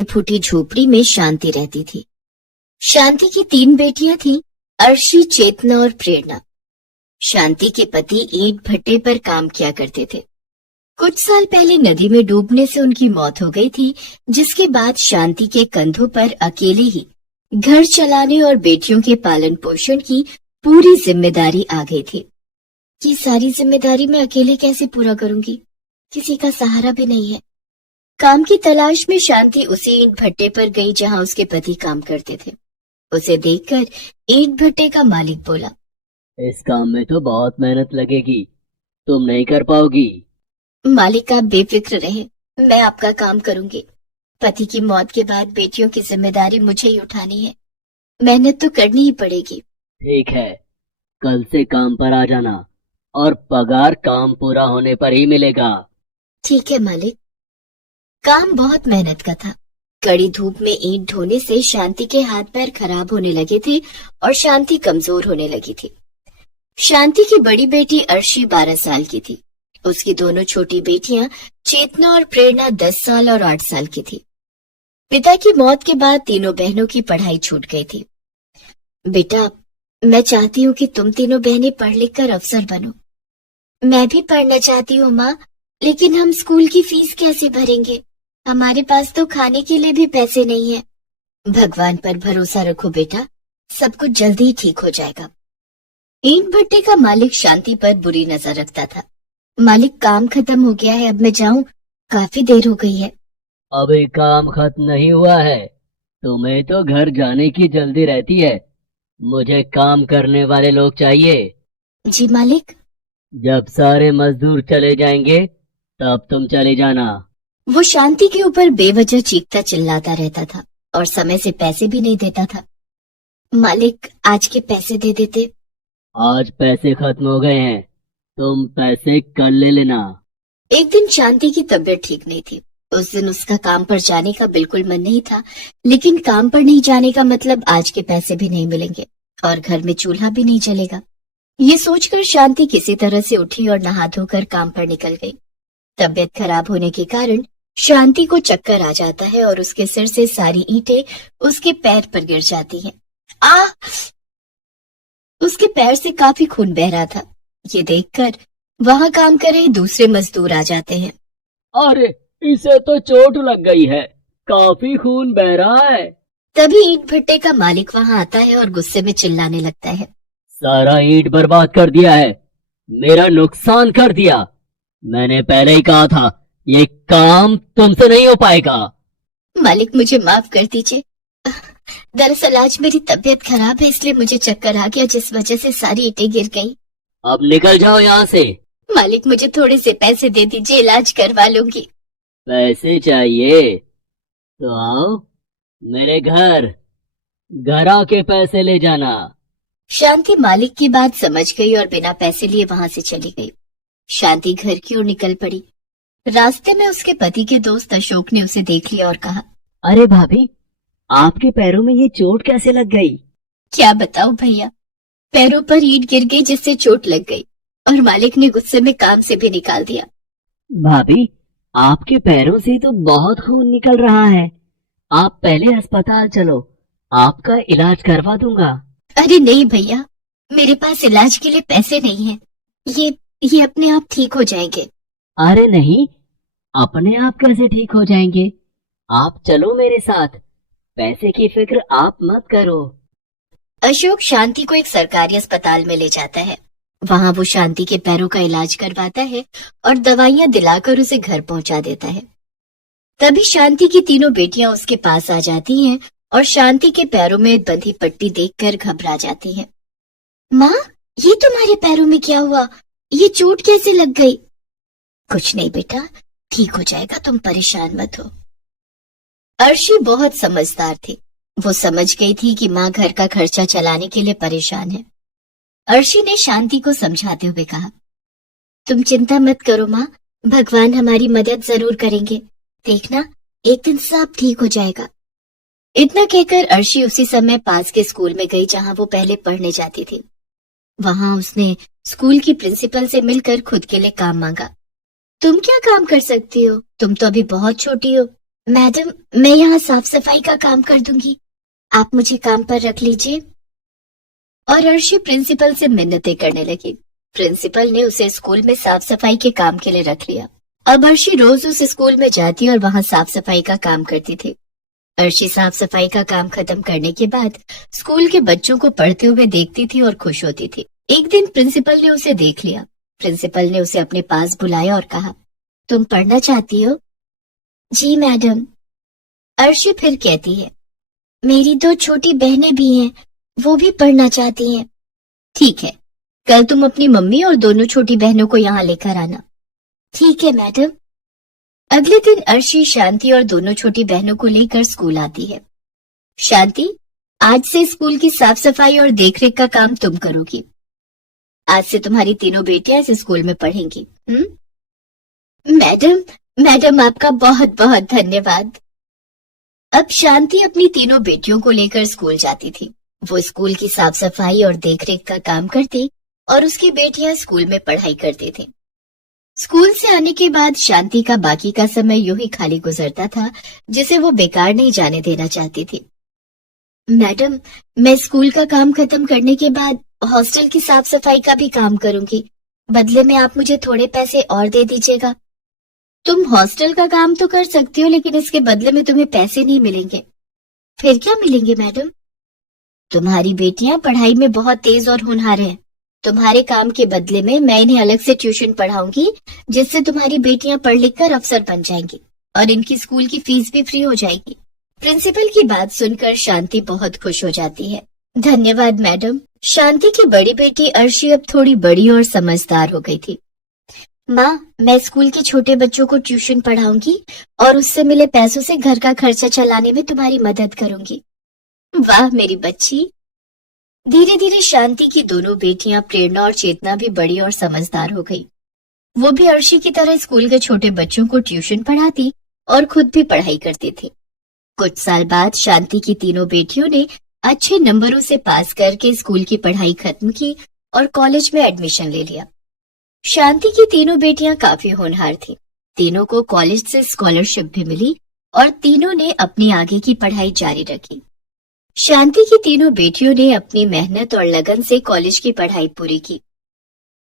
फूटी झोपड़ी में शांति रहती थी। शांति की 3 बेटियां थीं, अर्शी, चेतना और प्रेरणा। शांति के पति ईंट भट्टे पर काम किया करते थे। कुछ साल पहले नदी में डूबने से उनकी मौत हो गई थी, जिसके बाद शांति के कंधों पर अकेले ही घर चलाने और बेटियों के पालन पोषण की पूरी जिम्मेदारी आ गई थी। ये सारी जिम्मेदारी मैं अकेले कैसे पूरा करूंगी? किसी का सहारा भी नहीं है। काम की तलाश में शांति उसी ईंट भट्टे पर गई जहां उसके पति काम करते थे। उसे देखकर ईंट भट्टे का मालिक बोला, इस काम में तो बहुत मेहनत लगेगी, तुम नहीं कर पाओगी। मालिक आप बेफिक्र रहे, मैं आपका काम करूंगी। पति की मौत के बाद बेटियों की जिम्मेदारी मुझे ही उठानी है। मेहनत तो करनी ही पड़ेगी। ठीक है, कल से काम पर आ जाना और पगार काम पूरा होने पर ही मिलेगा। ठीक है मालिक। काम बहुत मेहनत का था। कड़ी धूप में ईंट ढोने से शांति के हाथ पैर खराब होने लगे थे और शांति कमजोर होने लगी थी। शांति की बड़ी बेटी अर्शी 12 साल की थी। उसकी दोनों छोटी बेटियां चेतना और प्रेरणा 10 साल और 8 साल की थी। पिता की मौत के बाद तीनों बहनों की पढ़ाई छूट गई थी। बेटा, मैं चाहती हूँ कि तुम तीनों बहनें पढ़ लिख कर अफसर बनो। मैं भी पढ़ना चाहती हूँ माँ, लेकिन हम स्कूल की फीस कैसे भरेंगे? हमारे पास तो खाने के लिए भी पैसे नहीं है। भगवान पर भरोसा रखो बेटा, सब कुछ जल्दी ही ठीक हो जाएगा। ईंट भट्टे का मालिक शांति पर बुरी नजर रखता था। मालिक, काम खत्म हो गया है, अब मैं जाऊं? काफी देर हो गई है। अभी काम खत्म नहीं हुआ है, तुम्हें तो घर जाने की जल्दी रहती है। मुझे काम करने वाले लोग चाहिए। जी मालिक। जब सारे मजदूर चले जाएंगे तब तुम चले जाना। वो शांति के ऊपर बेवजह चीखता चिल्लाता रहता था और समय से पैसे भी नहीं देता था। मालिक, आज के पैसे दे देते। आज पैसे खत्म हो गए हैं, तुम पैसे कल ले लेना। एक दिन शांति की तबीयत ठीक नहीं थी। उस दिन उसका काम पर जाने का बिल्कुल मन नहीं था, लेकिन काम पर नहीं जाने का मतलब आज के पैसे भी नहीं मिलेंगे और घर में चूल्हा भी नहीं जलेगा। ये सोचकर शांति किसी तरह से उठी और नहा धोकर काम पर निकल गई। तबीयत खराब होने के कारण शांति को चक्कर आ जाता है और उसके सिर से सारी ईंटें उसके पैर पर गिर जाती हैं। आ! उसके पैर से काफी खून बह रहा था। ये देखकर वहां काम कर रहे दूसरे मजदूर आ जाते हैं। अरे, इसे तो चोट लग गई है, काफी खून बह रहा है। तभी ईंट भट्टे का मालिक वहां आता है और गुस्से में चिल्लाने लगता है, सारा ईंट बर्बाद कर दिया है, मेरा नुकसान कर दिया। मैंने पहले ही कहा था ये काम तुमसे नहीं हो पाएगा। मालिक, मुझे माफ कर दीजिए। दरअसल आज मेरी तबीयत खराब है, इसलिए मुझे चक्कर आ गया, जिस वजह से सारी ईंटें गिर गईं। अब निकल जाओ यहाँ से। मालिक, मुझे थोड़े से पैसे दे दीजिए, इलाज करवा लूंगी। पैसे चाहिए तो आओ मेरे घर, घर आके पैसे ले जाना। शांति मालिक की बात समझ गई और बिना पैसे लिए वहां से चली गई। शांति घर की ओर निकल पड़ी। रास्ते में उसके पति के दोस्त अशोक ने उसे देख लिया और कहा, अरे भाभी, आपके पैरों में ये चोट कैसे लग गई? क्या बताऊं भैया, पैरों पर ईंट गिर गई जिससे चोट लग गई और मालिक ने गुस्से में काम से भी निकाल दिया। भाभी, आपके पैरों से तो बहुत खून निकल रहा है, आप पहले अस्पताल चलो, आपका इलाज करवा दूंगा। अरे नहीं भैया, मेरे पास इलाज के लिए पैसे नहीं हैं। ये अपने आप ठीक हो जाएंगे। अरे नहीं, अपने आप कैसे ठीक हो जाएंगे? आप चलो मेरे साथ, पैसे की फिक्र आप मत करो। अशोक शांति को एक सरकारी अस्पताल में ले जाता है। वहां वो शांति के पैरों का इलाज करवाता है और दवाइयां दिलाकर उसे घर पहुंचा देता है। तभी शांति की तीनों बेटियां उसके पास आ जाती हैं और शांति के पैरों में बंधी पट्टी देखकर घबरा जाती हैं। माँ, ये तुम्हारे पैरों में क्या हुआ? ये चोट कैसे लग गई? कुछ नहीं बेटा, ठीक हो जाएगा, तुम परेशान मत हो। अर्शी बहुत समझदार थी। वो समझ गई थी कि माँ घर का खर्चा चलाने के लिए परेशान है। अर्शी ने शांति को समझाते हुए कहा, तुम चिंता मत करो माँ, भगवान हमारी मदद जरूर करेंगे। देखना, एक दिन सब ठीक हो जाएगा। इतना कहकर अर्शी उसी समय पास के स्कूल में गई जहां वो पहले पढ़ने जाती थी। वहां उसने स्कूल की प्रिंसिपल से मिलकर खुद के लिए काम मांगा। तुम क्या काम कर सकती हो? तुम तो अभी बहुत छोटी हो। मैडम, मैं यहाँ साफ सफाई का काम कर दूंगी, आप मुझे काम पर रख लीजिए। और अर्शी प्रिंसिपल से मिन्नतें करने लगी। प्रिंसिपल ने उसे स्कूल में साफ सफाई के काम के लिए रख लिया। अब अर्शी रोज उस स्कूल में जाती और वहाँ साफ सफाई का काम करती थी। अर्शी साफ सफाई का काम खत्म करने के बाद स्कूल के बच्चों को पढ़ते हुए देखती थी और खुश होती थी। एक दिन प्रिंसिपल ने उसे देख लिया। प्रिंसिपल ने उसे अपने पास बुलाया और कहा, तुम पढ़ना चाहती हो? जी मैडम। अर्शी फिर कहती है, मेरी 2 छोटी बहनें भी हैं, वो भी पढ़ना चाहती हैं। ठीक है, कल तुम अपनी मम्मी और दोनों छोटी बहनों को यहाँ लेकर आना। ठीक है मैडम। अगले दिन अर्शी शांति और दोनों छोटी बहनों को लेकर स्कूल आती है। शांति, आज से स्कूल की साफ सफाई और देखरेख का काम तुम करोगी। आज से तुम्हारी तीनों बेटियां इस स्कूल में पढ़ेंगी। मैडम आपका बहुत बहुत धन्यवाद। अब शांति अपनी तीनों बेटियों को लेकर स्कूल जाती थी। वो स्कूल की साफ सफाई और देखरेख का काम करती और उसकी बेटियां स्कूल में पढ़ाई करती थी। स्कूल से आने के बाद शांति का बाकी का समय यूं ही खाली गुजरता था, जिसे वो बेकार नहीं जाने देना चाहती थी। मैडम, मैं स्कूल का काम खत्म करने के बाद हॉस्टल की साफ सफाई का भी काम करूंगी। बदले में आप मुझे थोड़े पैसे और दे दीजिएगा। तुम हॉस्टल का काम तो कर सकती हो, लेकिन इसके बदले में तुम्हें पैसे नहीं मिलेंगे। फिर क्या मिलेंगे मैडम? तुम्हारी बेटियां पढ़ाई में बहुत तेज और होनहार हैं। तुम्हारे काम के बदले में मैं इन्हें अलग से ट्यूशन पढ़ाऊंगी, जिससे तुम्हारी बेटियां पढ़ लिख कर अफसर बन जाएंगी और इनकी स्कूल की फीस भी फ्री हो जाएगी। प्रिंसिपल की बात सुनकर शांति बहुत खुश हो जाती है। धन्यवाद मैडम। शांति की बड़ी बेटी अर्शी अब थोड़ी बड़ी और समझदार हो गई थी। माँ, मैं स्कूल के छोटे बच्चों को ट्यूशन पढ़ाऊंगी और उससे मिले पैसों से घर का खर्चा चलाने में तुम्हारी मदद करूंगी। वाह मेरी बच्ची। धीरे धीरे शांति की दोनों बेटियां प्रेरणा और चेतना भी बड़ी और समझदार हो गई। वो भी अर्शी की तरह स्कूल के छोटे बच्चों को ट्यूशन पढ़ाती और खुद भी पढ़ाई करती थी। कुछ साल बाद शांति की तीनों बेटियों ने अच्छे नंबरों से पास करके स्कूल की पढ़ाई खत्म की और कॉलेज में एडमिशन ले लिया। शांति की तीनों बेटियां काफी होनहार थीं। तीनों को कॉलेज से स्कॉलरशिप भी मिली और तीनों ने अपनी आगे की पढ़ाई जारी रखी। शांति की तीनों बेटियों ने अपनी मेहनत और लगन से कॉलेज की पढ़ाई पूरी की।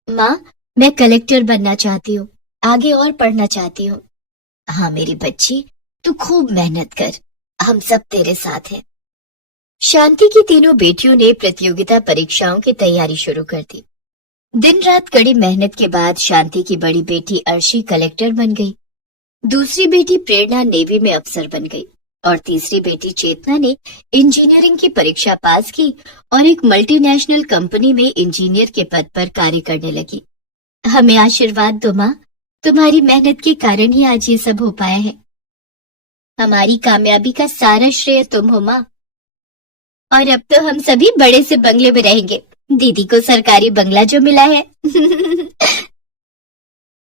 माँ, मैं कलेक्टर बनना चाहती हूँ, आगे और पढ़ना चाहती हूँ। हाँ मेरी बच्ची, तू खूब मेहनत कर, हम सब तेरे साथ हैं। शांति की तीनों बेटियों ने प्रतियोगिता परीक्षाओं की तैयारी शुरू कर दी। दिन रात कड़ी मेहनत के बाद शांति की बड़ी बेटी अर्शी कलेक्टर बन गई। दूसरी बेटी प्रेरणा नेवी में अफसर बन गई और तीसरी बेटी चेतना ने इंजीनियरिंग की परीक्षा पास की और एक मल्टीनेशनल कंपनी में इंजीनियर के पद पर कार्य करने लगी। हमें आशीर्वाद दो माँ, तुम्हारी मेहनत के कारण ही आज ये सब हो पाया है। हमारी कामयाबी का सारा श्रेय तुम हो माँ। और अब तो हम सभी बड़े से बंगले में रहेंगे। दीदी को सरकारी बंगला जो मिला है।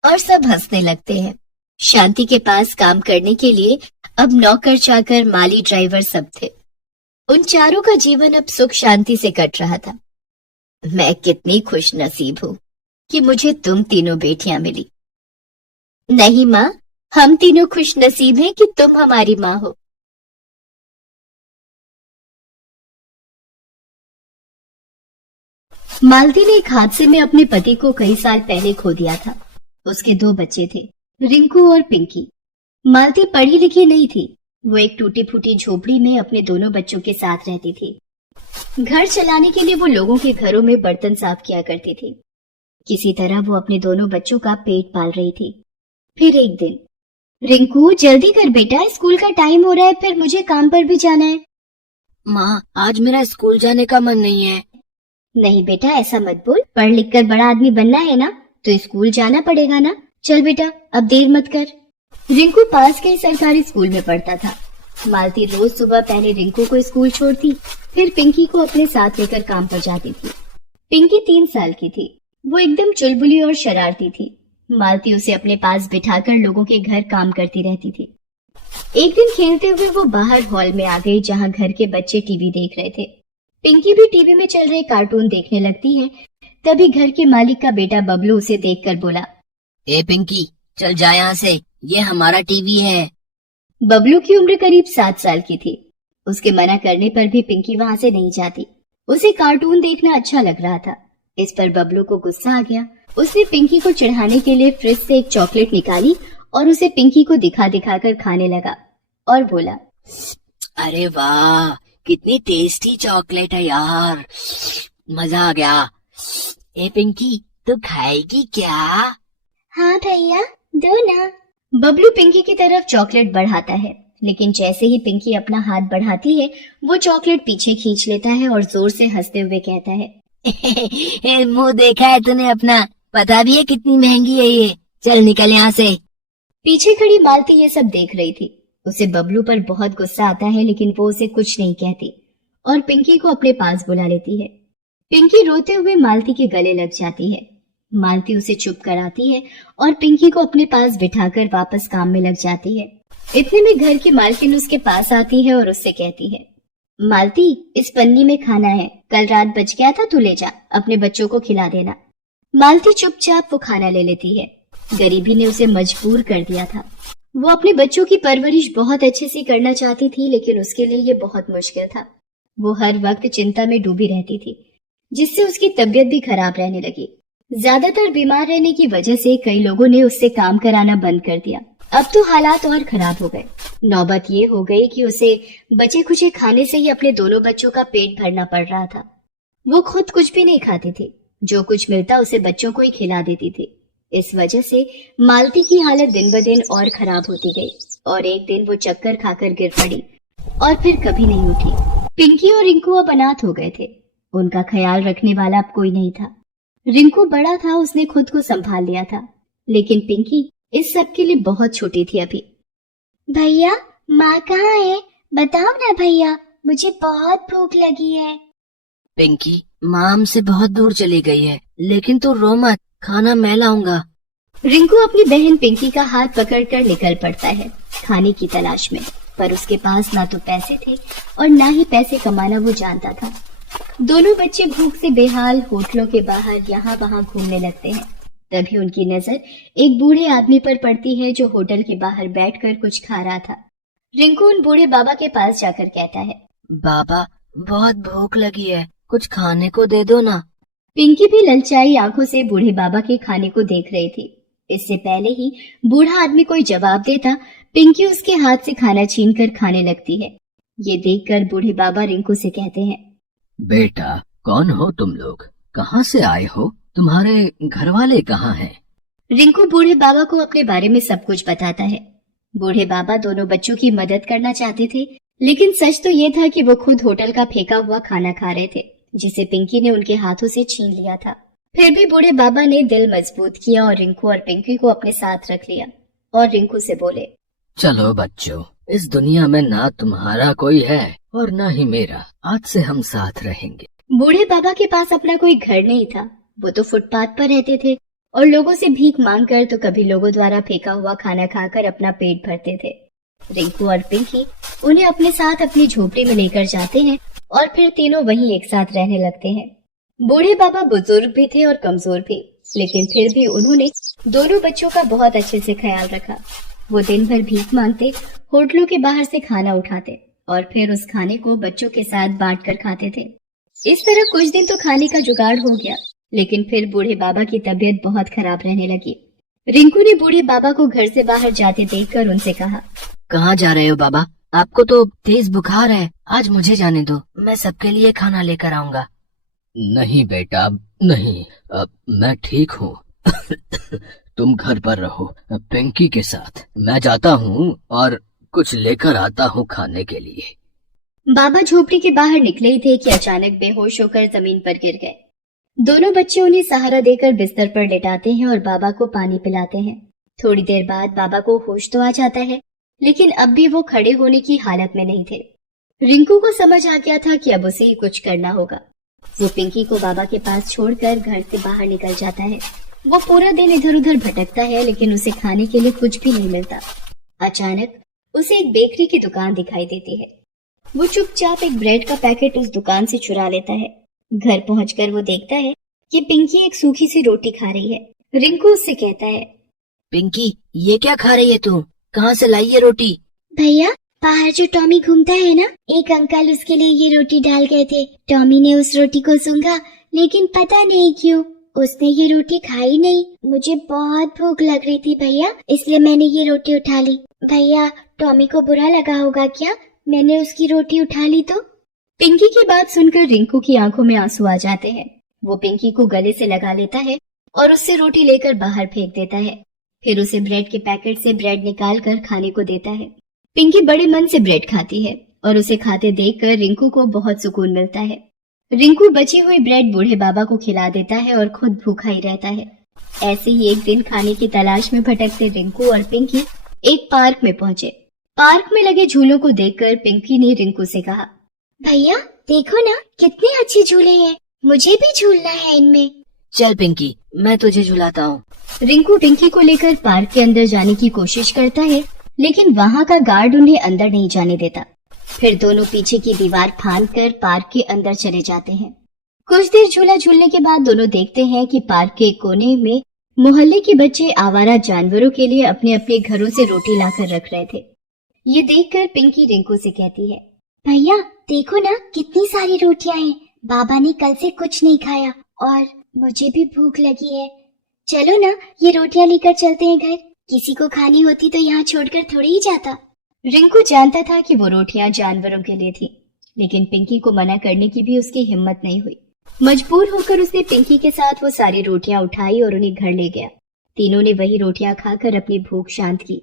और सब हंसने लगते हैं। शांति के पास काम करने के लिए अब नौकर चाकर माली ड्राइवर सब थे। उन चारों का जीवन अब सुख शांति से कट रहा था। मैं कितनी खुश नसीब हूँ कि मुझे तुम तीनों बेटियां मिली। नहीं माँ, हम तीनों खुश नसीब हैं कि तुम हमारी माँ हो। मालती ने एक हादसे में अपने पति को कई साल पहले खो दिया था। उसके 2 बच्चे थे, रिंकू और पिंकी। मालती पढ़ी लिखी नहीं थी। वो एक टूटी फूटी झोपड़ी में अपने दोनों बच्चों के साथ रहती थी। घर चलाने के लिए वो लोगों के घरों में बर्तन साफ किया करती थी। किसी तरह वो अपने दोनों बच्चों का पेट पाल रही थी। फिर एक दिन, रिंकू जल्दी कर बेटा, स्कूल का टाइम हो रहा है, फिर मुझे काम पर भी जाना है। माँ, आज मेरा स्कूल जाने का मन नहीं है। नहीं बेटा, ऐसा मत बोल। पढ़ लिख कर बड़ा आदमी बनना है ना, तो स्कूल जाना पड़ेगा ना। चल बेटा, अब देर मत कर। रिंकू पास के ही सरकारी स्कूल में पढ़ता था। मालती रोज सुबह पहले रिंकू को स्कूल छोड़ती, फिर पिंकी को अपने साथ लेकर काम पर जाती थी। पिंकी 3 साल की थी। वो एकदम चुलबुली और शरारती थी। मालती उसे अपने पास बिठाकर लोगों के घर काम करती रहती थी। एक दिन खेलते हुए वो बाहर हॉल में आ गई, जहाँ घर के बच्चे टीवी देख रहे थे। पिंकी भी टीवी में चल रहे कार्टून देखने लगती है। तभी घर के मालिक का बेटा बबलू उसे देखकर बोला, ए पिंकी, चल जा यहाँ से, ये हमारा टीवी है। बबलू की उम्र करीब 7 साल की थी। उसके मना करने पर भी पिंकी वहां से नहीं जाती। उसे कार्टून देखना अच्छा लग रहा था। इस पर बबलू को गुस्सा आ गया। उसने पिंकी को चिढ़ाने के लिए फ्रिज से एक चॉकलेट निकाली और उसे पिंकी को दिखा दिखा कर खाने लगा और बोला, अरे वाह, कितनी टेस्टी चॉकलेट है यार, मजा आ गया। ए पिंकी, तू खाएगी क्या? हाँ भैया, दो ना। बबलू पिंकी की तरफ चॉकलेट बढ़ाता है, लेकिन जैसे ही पिंकी अपना हाथ बढ़ाती है, वो चॉकलेट पीछे खींच लेता है और जोर से हंसते हुए कहता है, मुंह देखा है तूने अपना, पता भी है कितनी महंगी है ये, चल निकल यहाँ से। पीछे खड़ी मालती ये सब देख रही थी। उसे बबलू पर बहुत गुस्सा आता है, लेकिन वो उसे कुछ नहीं कहती और पिंकी को अपने पास बुला लेती है। पिंकी रोते हुए मालती के गले लग जाती है। मालती उसे चुप कराती है और पिंकी को अपने पास बिठाकर वापस काम में लग जाती है। इतने में घर की मालकिन उसके पास आती है और उससे कहती है, मालती, इस पन्नी में खाना है, कल रात बच गया था, तू ले जा, अपने बच्चों को खिला देना। मालती चुपचाप वो खाना ले लेती है। गरीबी ने उसे मजबूर कर दिया था। वो अपने बच्चों की परवरिश बहुत अच्छे से करना चाहती थी, लेकिन उसके लिए ये बहुत मुश्किल था। वो हर वक्त चिंता में डूबी रहती थी, जिससे उसकी तबीयत भी खराब रहने लगी। ज्यादातर बीमार रहने की वजह से कई लोगों ने उससे काम कराना बंद कर दिया। अब तो हालात और खराब हो गए। नौबत ये हो गई कि उसे बचे खुचे खाने से ही अपने दोनों बच्चों का पेट भरना पड़ रहा था। वो खुद कुछ भी नहीं खाती थी, जो कुछ मिलता उसे बच्चों को ही खिला देती थी। इस वजह से मालती की हालत दिन ब दिन और खराब होती गई और एक दिन वो चक्कर खाकर गिर पड़ी और फिर कभी नहीं उठी। पिंकी और रिंकू अब अनाथ हो गए थे। उनका ख्याल रखने वाला अब कोई नहीं था। रिंकू बड़ा था, उसने खुद को संभाल लिया था, लेकिन पिंकी इस सब के लिए बहुत छोटी थी अभी। भैया, माँ कहाँ है? बताओ ना भैया, मुझे बहुत भूख लगी है। पिंकी, माँ हमसे बहुत दूर चली गई है, लेकिन तू रो मत, खाना मैं लाऊंगा। रिंकू अपनी बहन पिंकी का हाथ पकड़कर निकल पड़ता है खाने की तलाश में, पर उसके पास ना तो पैसे थे और ना ही पैसे कमाना वो जानता था। दोनों बच्चे भूख से बेहाल होटलों के बाहर यहाँ वहाँ घूमने लगते हैं। तभी उनकी नजर एक बूढ़े आदमी पर पड़ती है जो होटल के बाहर बैठकर कुछ खा रहा था। रिंकू उन बूढ़े बाबा के पास जाकर कहता है, बाबा, बहुत भूख लगी है, कुछ खाने को दे दो ना। पिंकी भी ललचाई आंखों से बूढ़े बाबा के खाने को देख रही थी। इससे पहले ही बूढ़ा आदमी कोई जवाब देता, पिंकी उसके हाथ से खाना छीनकर खाने लगती है। ये देखकर बूढ़े बाबा रिंकू से कहते हैं, बेटा, कौन हो तुम लोग? कहाँ से आए हो? तुम्हारे घर वाले कहाँ हैं? रिंकू बूढ़े बाबा को अपने बारे में सब कुछ बताता है। बूढ़े बाबा दोनों बच्चों की मदद करना चाहते थे, लेकिन सच तो ये था कि वो खुद होटल का फेंका हुआ खाना खा रहे थे, जिसे पिंकी ने उनके हाथों से छीन लिया था। फिर भी बूढ़े बाबा ने दिल मजबूत किया और रिंकू और पिंकी को अपने साथ रख लिया और रिंकू से बोले, चलो बच्चों, इस दुनिया में ना तुम्हारा कोई है और ना ही मेरा, आज से हम साथ रहेंगे। बूढ़े बाबा के पास अपना कोई घर नहीं था। वो तो फुटपाथ पर रहते थे और लोगों से भीख मांगकर तो कभी लोगों द्वारा फेंका हुआ खाना खाकर अपना पेट भरते थे। रिंकू और पिंकी उन्हें अपने साथ अपनी झोपड़ी में लेकर जाते हैं और फिर तीनों वहीं एक साथ रहने लगते हैं। बूढ़े बाबा बुजुर्ग भी थे और कमजोर भी, लेकिन फिर भी उन्होंने दोनों बच्चों का बहुत अच्छे से ख्याल रखा। वो दिन भर भीख मांगते, होटलों के बाहर से खाना उठाते और फिर उस खाने को बच्चों के साथ बांटकर खाते थे। इस तरह कुछ दिन तो खाने का जुगाड़ हो गया, लेकिन फिर बूढ़े बाबा की तबीयत बहुत खराब रहने लगी। रिंकू ने बूढ़े बाबा को घर से बाहर जाते देखकर उनसे कहा, कहाँ जा रहे हो बाबा? आपको तो तेज बुखार है, आज मुझे जाने दो, मैं सबके लिए खाना लेकर आऊंगा। नहीं बेटा, नहीं, मैं ठीक हूँ। तुम घर पर रहो पिंकी के साथ, मैं जाता हूँ और कुछ लेकर आता हूँ खाने के लिए। बाबा झोपड़ी के बाहर निकले ही थे कि अचानक बेहोश होकर जमीन पर गिर गए। दोनों बच्चे उन्हें सहारा देकर बिस्तर पर लेटाते हैं और बाबा को पानी पिलाते हैं। थोड़ी देर बाद बाबा को होश तो आ जाता है, लेकिन अब भी वो खड़े होने की हालत में नहीं थे। रिंकू को समझ आ गया था कि अब उसे ही कुछ करना होगा। वो पिंकी को बाबा के पास छोड़कर घर से बाहर निकल जाता है। वो पूरा दिन इधर उधर भटकता है, लेकिन उसे खाने के लिए कुछ भी नहीं मिलता। अचानक उसे एक बेकरी की दुकान दिखाई देती है। वो चुपचाप एक ब्रेड का पैकेट उस दुकान से चुरा लेता है। घर पहुंचकर वो देखता है कि पिंकी एक सूखी सी रोटी खा रही है। रिंकू उससे कहता है, पिंकी, ये क्या खा रही है तू? कहाँ से लाई ये रोटी? भैया, बाहर जो टॉमी घूमता है ना, एक अंकल उसके लिए ये रोटी डाल गए थे। टॉमी ने उस रोटी को सूंघा, लेकिन पता नहीं क्यों उसने ये रोटी खाई नहीं। मुझे बहुत भूख लग रही थी भैया, इसलिए मैंने ये रोटी उठा ली। भैया, टॉमी को बुरा लगा होगा क्या मैंने उसकी रोटी उठा ली तो? पिंकी की बात सुनकर रिंकू की आंखों में आंसू आ जाते हैं। वो पिंकी को गले से लगा लेता है और उससे रोटी लेकर बाहर फेंक देता है। फिर उसे ब्रेड के पैकेट से ब्रेड निकाल कर खाने को देता है। पिंकी बड़े मन से ब्रेड खाती है और उसे खाते देखकर रिंकू को बहुत सुकून मिलता है। रिंकू बची हुई ब्रेड बूढ़े बाबा को खिला देता है और खुद भूखा ही रहता है। ऐसे ही एक दिन खाने की तलाश में भटकते रिंकू और पिंकी एक पार्क में पहुंचे। पार्क में लगे झूलों को देखकर पिंकी ने रिंकू से कहा, भैया देखो ना, कितने अच्छे झूले हैं, मुझे भी झूलना है इनमें। चल पिंकी, मैं तुझे झुलाता हूँ। रिंकू पिंकी को लेकर पार्क के अंदर जाने की कोशिश करता है, लेकिन वहाँ का गार्ड उन्हें अंदर नहीं जाने देता। फिर दोनों पीछे की दीवार फांदकर पार्क के अंदर चले जाते हैं। कुछ देर झूला झूलने के बाद दोनों देखते हैं कि पार्क के कोने में मोहल्ले के बच्चे आवारा जानवरों के लिए अपने अपने घरों से रोटी लाकर रख रहे थे। ये देखकर पिंकी रिंकू से कहती है, भैया देखो ना, कितनी सारी रोटियां हैं। बाबा ने कल से कुछ नहीं खाया और मुझे भी भूख लगी है। चलो ना, ये रोटियां लेकर चलते हैं घर। किसी को खानी होती तो यहाँ छोड़कर थोड़ी ही जाता। रिंकू जानता था कि वो रोटियां जानवरों के लिए थी, लेकिन पिंकी को मना करने की भी उसकी हिम्मत नहीं हुई। मजबूर होकर उसने पिंकी के साथ वो सारी रोटियां उठाई और उन्हें घर ले गया। तीनों ने वही रोटियां खाकर अपनी भूख शांत की।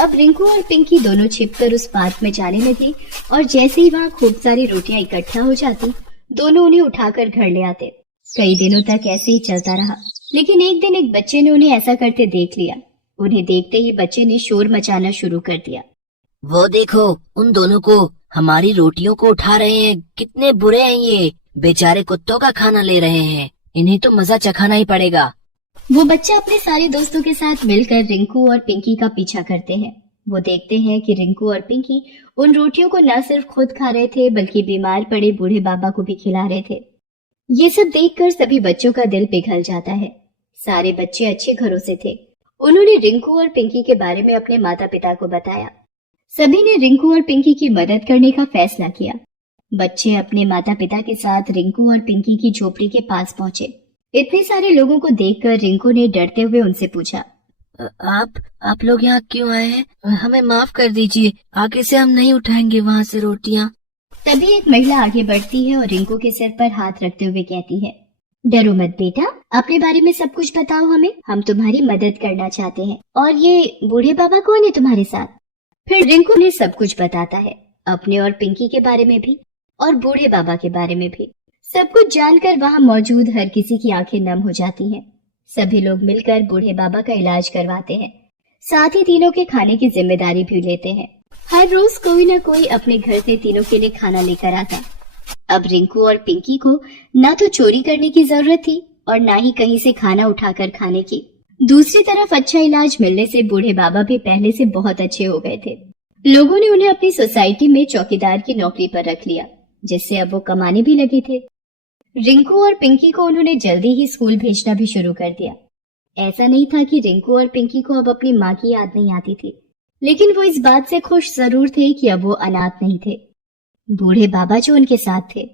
अब रिंकू और पिंकी दोनों छिपकर उस पार्क में जाने लगी और जैसे ही वहाँ खूब सारी रोटियां इकट्ठा हो जाती, दोनों उन्हें उठाकर घर ले आते। कई दिनों तक ऐसे ही चलता रहा, लेकिन एक दिन एक बच्चे ने उन्हें ऐसा करते देख लिया। उन्हें देखते ही बच्चे ने शोर मचाना शुरू कर दिया। वो देखो, उन दोनों को हमारी रोटियों को उठा रहे हैं। कितने बुरे हैं ये, बेचारे कुत्तों का खाना ले रहे हैं। इन्हें तो मजा चखाना ही पड़ेगा। वो बच्चा अपने सारे दोस्तों के साथ मिलकर रिंकू और पिंकी का पीछा करते हैं। वो देखते हैं कि रिंकू और पिंकी उन रोटियों को न सिर्फ खुद खा रहे थे, बल्कि बीमार पड़े बूढ़े बाबा को भी खिला रहे थे। ये सब देखकर सभी बच्चों का दिल पिघल जाता है। सारे बच्चे अच्छे घरों से थे। उन्होंने रिंकू और पिंकी के बारे में अपने माता पिता को बताया। सभी ने रिंकू और पिंकी की मदद करने का फैसला किया। बच्चे अपने माता पिता के साथ रिंकू और पिंकी की झोपड़ी के पास पहुंचे। इतने सारे लोगों को देखकर रिंकू ने डरते हुए उनसे पूछा, आप लोग यहाँ क्यों आए हैं? हमें माफ कर दीजिए, आगे से हम नहीं उठाएंगे वहाँ से रोटियाँ। तभी एक महिला आगे बढ़ती है और रिंकू के सिर पर हाथ रखते हुए कहती है, डरो मत बेटा, अपने बारे में सब कुछ बताओ हमें, हम तुम्हारी मदद करना चाहते हैं। और ये बूढ़े बाबा कौन है तुम्हारे साथ? फिर रिंकू ने सब कुछ बताता है, अपने और पिंकी के बारे में भी और बूढ़े बाबा के बारे में भी। सब कुछ जानकर वहाँ मौजूद हर किसी की आंखें नम हो जाती हैं। सभी लोग मिलकर बूढ़े बाबा का इलाज करवाते हैं, साथ ही तीनों के खाने की जिम्मेदारी भी लेते हैं। हर रोज कोई न कोई अपने घर से तीनों के लिए खाना लेकर आता। अब रिंकू और पिंकी को न तो चोरी करने की जरूरत थी और न ही कहीं से खाना उठाकर खाने की। दूसरी तरफ अच्छा इलाज मिलने से बूढ़े बाबा भी पहले से बहुत अच्छे हो गए थे। लोगों ने उन्हें अपनी सोसाइटी में चौकीदार की नौकरी पर रख लिया, जिससे अब वो कमाने भी लगे थे। रिंकू और पिंकी को उन्होंने जल्दी ही स्कूल भेजना भी शुरू कर दिया। ऐसा नहीं था कि रिंकू और पिंकी को अब अपनी माँ की याद नहीं आती थी, लेकिन वो इस बात से खुश जरूर थे कि अब वो अनाथ नहीं थे। बूढ़े बाबा जो उनके साथ थे।